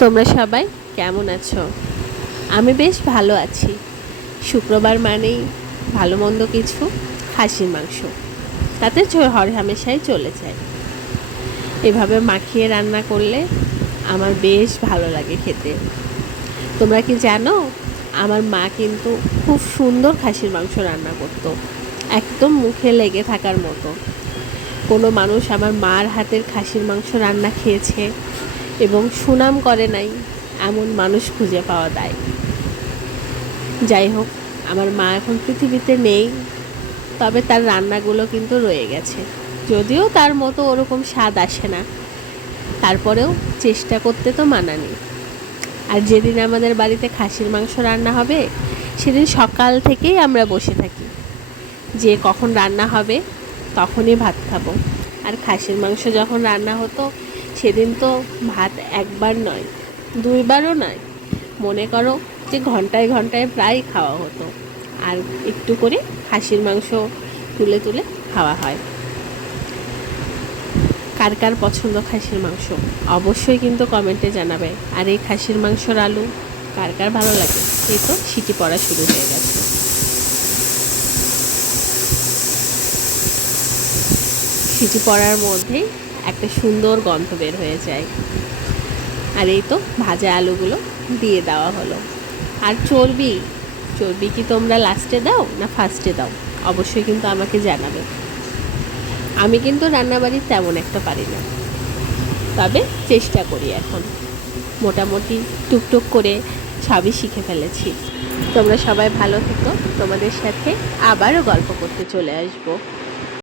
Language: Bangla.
তোমরা সবাই কেমন আছো? আমি বেশ ভালো আছি। শুক্রবার মানেই ভালো মন্দ কিছু খাসির মাংস, তাতে হরহামেশাই চলে যায়। এভাবে মাখিয়ে রান্না করলে আমার বেশ ভালো লাগে খেতে। তোমরা কি জানো, আমার মা কিন্তু খুব সুন্দর খাসির মাংস রান্না করতো, একদম মুখে লেগে থাকার মতো। কোনো মানুষ আমার মার হাতের খাসির মাংস রান্না খেয়েছে এবং সুনাম করে নাই, এমন মানুষ খুঁজে পাওয়া যায়। যাই হোক, আমার মা এখন পৃথিবীতে নেই, তবে তার রান্নাগুলো কিন্তু রয়ে গেছে। যদিও তার মতো ওরকম স্বাদ আসে না, তারপরেও চেষ্টা করতে তো মানা নেই। আর যেদিন আমাদের বাড়িতে খাসির মাংস রান্না হবে, সেদিন সকাল থেকেই আমরা বসে থাকি যে কখন রান্না হবে তখনই ভাত খাবো। আর খাসির মাংস যখন রান্না হতো, সেদিন তো ভাত একবার নয়, দুইবারও নয়, মনে করো যে ঘন্টায় ঘন্টায় প্রায় খাওয়া হতো। আর একটু করে খাসির মাংস তুলে তুলে খাওয়া হয়। কার কার পছন্দ খাসির মাংস অবশ্যই কিন্তু কমেন্টে জানাবে। আর এই খাসির মাংসর আলু কার কার ভালো লাগে? এই তো সিটি পড়া শুরু হয়ে গেছে। সিটি পড়ার মধ্যেই একটা সুন্দর গন্ধ বের হয়ে যায়। আর এই তো ভাজা আলুগুলো দিয়ে দেওয়া হলো। আর চর্বি চর্বি কি তোমরা লাস্টে দাও না ফার্স্টে দাও? অবশ্যই কিন্তু আমাকে জানাবে। আমি কিন্তু রান্নাবাড়ি তেমন একটা পারি না, তবে চেষ্টা করি। এখন মোটামুটি টুকটুক করে সবই শিখে ফেলেছি। তোমরা সবাই ভালো থেকো, তোমাদের সাথে আবারও গল্প করতে চলে আসবো।